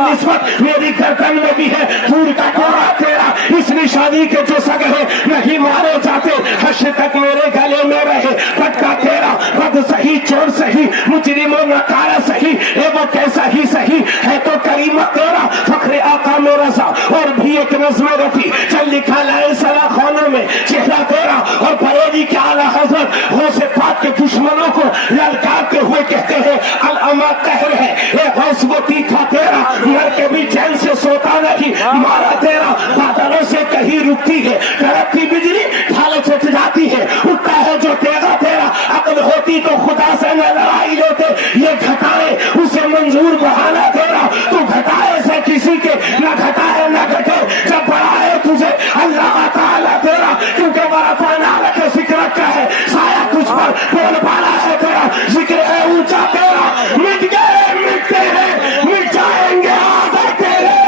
निस्बत मेरी गर्दन में भी है, दूर का कोरा तेरा इस निशानी के जो सगे नहीं मारे जाते, हश तक मेरे गले में रहे पटका तेरा, बद सही चोर सही मुजरिमों नकारा सही, ए वो कैसा ही सही है तो करीम तेरा, फखरे आका मेरा सा और भी एक नज़्म रफी चल लिखा लाए सरा खानों में चेहरा तेरा, और बरेली के आला हजरत हो से पाक के दुश्मनों को ललकारते हुए कहते हैं अल-अमा कहर है, ए गौस वो तीखा तेरा, मर के भी चैन से सोता नहीं, मारा तेरा बादलों से कहीं रुकती है, कड़कती बिजली ढाल छुट जाती है, उठता है जो तेगा तेरा, अक्ल होती तो खुदा से न लड़ाई लेते, ये घटाए उसे मंजूर बहाना तेरा, तू घटाए से किसी के न घटा है न घटे, जब बड़ा है तुझे अल्लाह ताला तेरा, क्योंकि बड़ा पाना रखे जिक्र रखा है, साया तुझ पर बोल पाला है तेरा, जिक्र है ऊंचा तेरा, मिट गए मिटते हैं मिट जाएंगे आगे तेरे,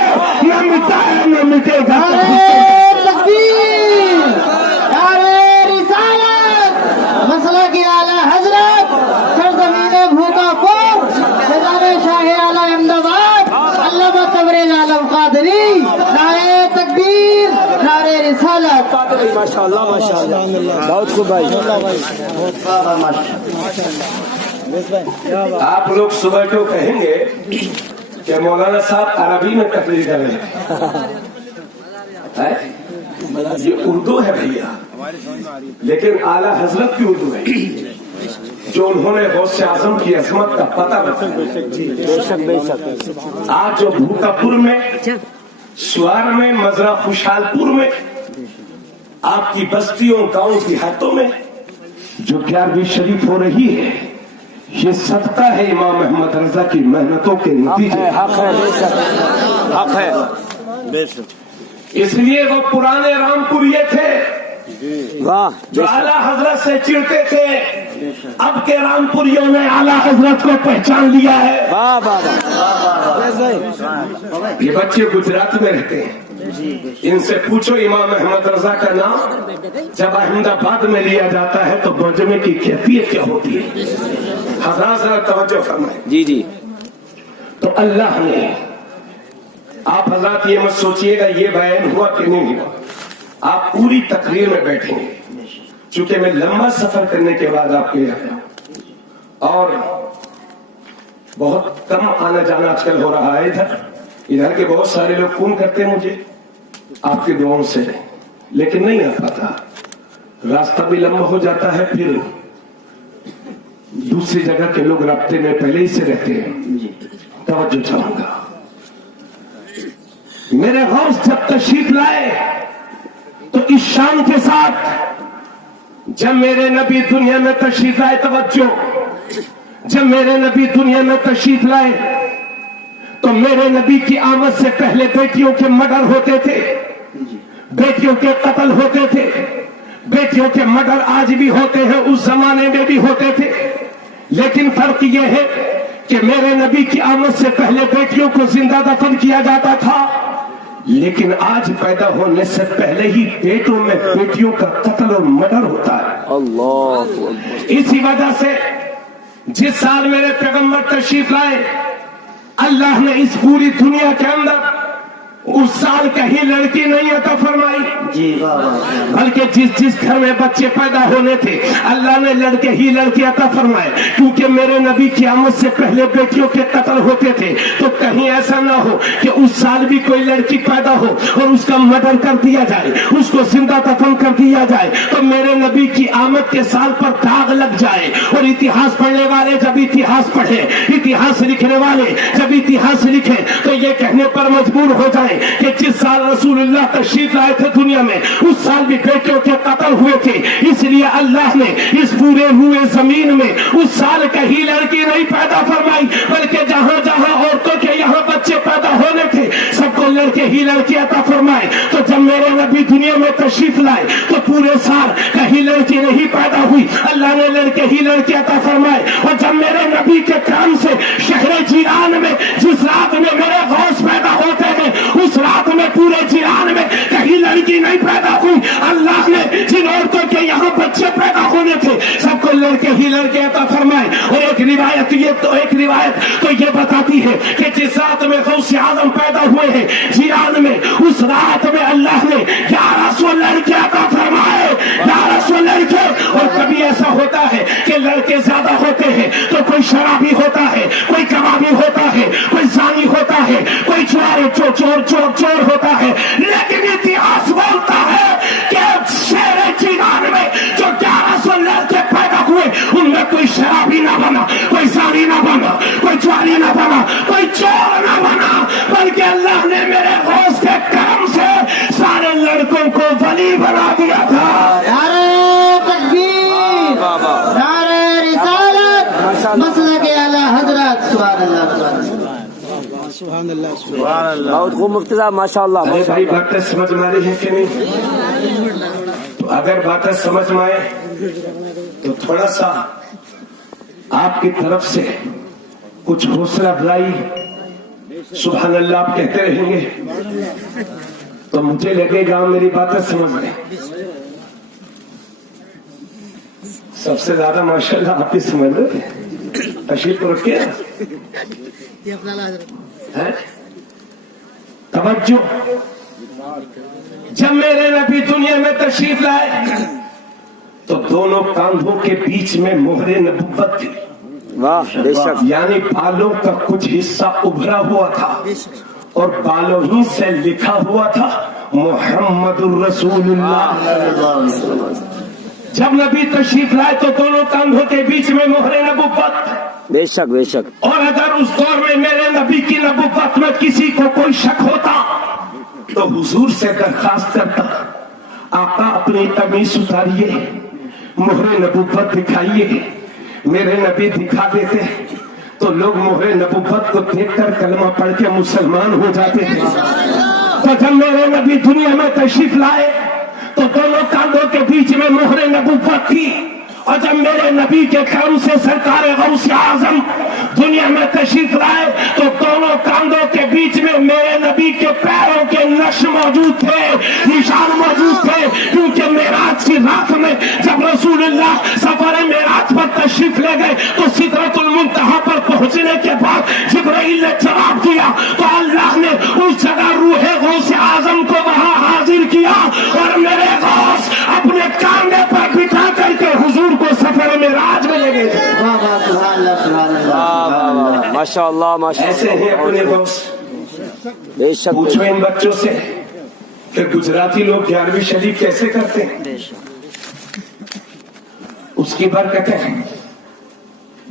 न मिटता है न मिटेगा। मसला की आला हजरत सरजमीने भूखा पुर खजाने शाह आला अहमदाबाद अल्लामा तबरेज आलम कादरी, नारे तकबीर नारे रिसालत। माशाअल्लाह माशाअल्लाह दाऊद को भाई आप लोग सुबह को कहेंगे कि मौलाना साहब अरबी में तकरीर कर रहे हैं, ये उर्दू है भैया, लेकिन आला हजरत की उर्दू है जो उन्होंने गौसे आजम की अजमत का पता बताया। आज जो भूतापुर में, सुआर में, मजरा खुशहालपुर में, आपकी बस्तियों गांव देहातों में जो 11वीं शरीफ हो रही है, ये सदका है इमाम अहमद रजा की मेहनतों के नतीजे। हक है बेशक। इसलिए वो पुराने रामपुरिये थे वाह जो आला हजरत से चिढ़ते थे, अब के रामपुरियों ने आला हजरत को पहचान लिया है। वाह वाह ये बच्चे गुजरात में रहते हैं, इनसे पूछो इमाम अहमद रजा का नाम जब अहमदाबाद में लिया जाता है तो बजमे की कैफियत क्या होती है। हजरत जरा तवज्जो फरमाएं। जी जी। तो अल्लाह ने, आप हजरत ये मत सोचिएगा ये बयान हुआ कि नहीं हुआ, आप पूरी तकरीर में बैठेंगे, चूंकि मैं लंबा सफर करने के बाद आपके आया और बहुत कम आना जाना आजकल हो रहा है। इधर के बहुत सारे लोग फोन करते हैं मुझे आपकी दुआओं से, लेकिन नहीं आ पाता, रास्ता भी लंबा हो जाता है, फिर दूसरी जगह के लोग रास्ते में पहले ही से रहते हैं। तवज्जो चाहूंगा, मेरे गौस जब तशरीफ लाए तो इस शान के साथ जब मेरे नबी दुनिया में तशरीफ लाए, तवज्जो, जब मेरे नबी दुनिया में तशरीफ लाए तो मेरे नबी की आमद से पहले बेटियों के मर्डर होते थे, बेटियों के कत्ल होते थे, बेटियों के मर्डर आज भी होते हैं, उस जमाने में भी होते थे, लेकिन फर्क यह है कि मेरे नबी की आमद से पहले बेटियों को जिंदा दफन किया जाता था, लेकिन आज पैदा होने से पहले ही पेटों में बेटियों का कत्ल और मर्डर होता है। अल्लाह। इसी वजह से जिस साल मेरे पैगंबर तशरीफ लाए, अल्लाह ने इस पूरी दुनिया के अंदर उस साल कहीं लड़की नहीं अता फरमाई, बल्कि जिस घर में बच्चे पैदा होने थे अल्लाह ने लड़के ही लड़के अता फरमाए, क्योंकि मेरे नबी की आमद से पहले बेटियों के कत्ल होते थे। तो कहीं ऐसा ना हो कि उस साल भी कोई लड़की पैदा हो और उसका मर्डर कर दिया जाए, उसको जिंदा दफन कर दिया जाए, तो मेरे नबी की आमद के साल पर दाग लग जाए। और इतिहास पढ़ने वाले जब इतिहास पढ़े, इतिहास लिखने वाले जब इतिहास लिखे तो ये कहने पर मजबूर हो जाए कि जिस साल रसूलुल्लाह तशरीफ लाए थे दुनिया में, उस साल भी बेटियों के कत्ल हुए थे। इसलिए अल्लाह ने इस पूरे हुए जमीन में उस साल कहीं लड़की नहीं पैदा फरमाई, बल्कि जहां जहां औरतों के यहाँ बच्चे पैदा होने थे सबको लड़के ही लड़की अता फरमाए। तो जब मेरे नबी दुनिया में तशरीफ लाए तो पूरे साल कहीं लड़की नहीं पैदा हुई, अल्लाह ने लड़के ही लड़के अता फरमाए। और जब मेरे नबी के काम से शहर जिरान में जिस रात में मेरे गौस पैदा होते हैं, उस रात में पूरे जिरान में कहीं लड़की नहीं पैदा हुई। अल्लाह ने जिन औरतों के यहाँ बच्चे पैदा होने थे सबको लड़के ही लड़के अता फरमाए। और एक रिवायत तो ये बताती है कि जिस रात में गौसे आजम पैदा हुए हैं जिरान में, उस रात में अल्लाह ने 1100 लड़के अता फरमाए, 1100 लड़के। और कभी ऐसा होता है कि लड़के ज्यादा होते हैं तो कोई शराबी होता है, कोई कबाबी होता है, कोई जानी होता है, कोई चोर होता है। लेकिन इतिहास बोलता है कि शेरे जिरान में जो 1100 लड़के पैदा हुए उनमें कोई शराबी ना बना, कोई जानी ना बना, कोई चोरी ना बना, कोई चोर ना बना, बल्कि अल्लाह ने मेरे गौस के करम से सारे लड़कों को वली बना दिया था। नारे तकबीर, नारे रिसालत, मसलक आला हजरत। सुभान अल्लाह, सुभान अल्लाह। बहुत खूब मुफ्ती साहब, माशाअल्लाह। अरे भाई बातें समझ में आ रही है कि नहीं? तो अगर बातें समझ में आए तो थोड़ा सा आपकी तरफ से कुछ हौसला अफजाई सुभान अल्लाह आप कहते रहेंगे तो मुझे लगेगा मेरी बातें समझ में। सबसे ज्यादा माशाल्लाह आप ही समझ रहे तशरीफ रखे हैं। तवज्जो, जब मेरे नबी दुनिया में तशरीफ लाए तो दोनों कांधों के बीच में मोहरे नबुव्वत थी। वाह, बेशक। यानी बालों का कुछ हिस्सा उभरा हुआ था और बालों ही से लिखा हुआ था मुहम्मदुर रसूलुल्लाह। जब नबी तशरीफ लाए तो दोनों कांधों के बीच में मोहरे नबुव्वत। बेशक बेशक। और अगर उस दौर में मेरे नबी की नबुव्वत में किसी को कोई शक होता तो हुजूर से दरखास्त करता, आका अपनी कमीज उतारिए, मोहरे नबुव्वत दिखाइए। मेरे नबी दिखा देते तो लोग मोहरे नबुव्वत को देखकर कलमा पढ़ के मुसलमान हो जाते थे। तो जब मेरे नबी दुनिया में तशरीफ लाए तो दोनों कांधों के बीच में मोहरे नबुव्वत थी। और जब मेरे नबी के करम से सरकार गौसे आजम दुनिया में तशरीफ लाए तो दोनों कांधों के बीच में मेरे नबी के पैरों के नक्श मौजूद थे, निशान मौजूद थे। क्योंकि मेराज की रात में जब रसूलुल्लाह सफर मेराज पर तशरीफ ले गए तो सिदरतुल मुंतहा पर पहुंचने के बाद जिब्राइल ने जवाब दिया तो अल्लाह ने उस जगह रूहे गौसे आजम को वहां हाजिर किया और मेरे गौस अपने कांधे पर बिठा करके हुजूर को सफर मेराज में ले गए। माशाअल्लाह माशाअल्लाह। ऐसे हैं अपने गौस। बेशक। पूछो इन बच्चों से कि गुजराती लोग 11वीं शरीफ कैसे करते हैं। उसकी बरकत है।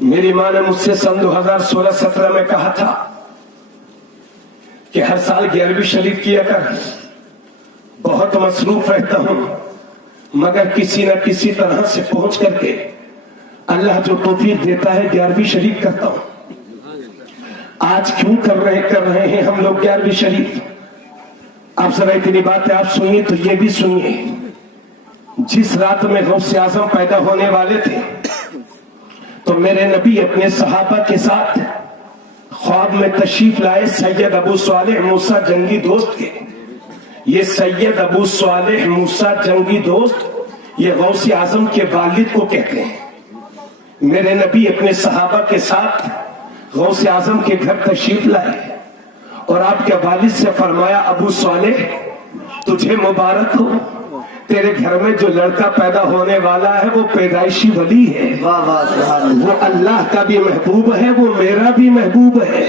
मेरी मां ने मुझसे सन 2016-17 में कहा था कि हर साल 11वीं शरीफ किया कर। बहुत मसरूफ रहता हूं मगर किसी न किसी तरह से पहुंच करके अल्लाह जो तौफीक देता है 11वीं शरीफ करता हूं। आज क्यों कर रहे हैं हम लोग 11वीं शरीफ? आप जरा इतनी बातें आप सुनिए तो ये भी सुनिए। जिस रात में गौसे आजम पैदा होने वाले थे तो मेरे नबी अपने सहाबा के साथ ख्वाब में तशरीफ लाए। सैयद अबू सालेह मूसा जंगी दोस्त थे। ये सैयद अबू सालेह मूसा जंगी दोस्त ये गौसे आजम के वालिद को कहते हैं। मेरे नबी अपने सहाबा के साथ गौसे आजम के घर तशरीफ लाए और आपके वालिद से फरमाया, अबू सालेह तुझे मुबारक हो, तेरे घर में जो लड़का पैदा होने वाला है वो पैदाइशी वली है। वो अल्लाह का भी महबूब है, वो मेरा भी महबूब है।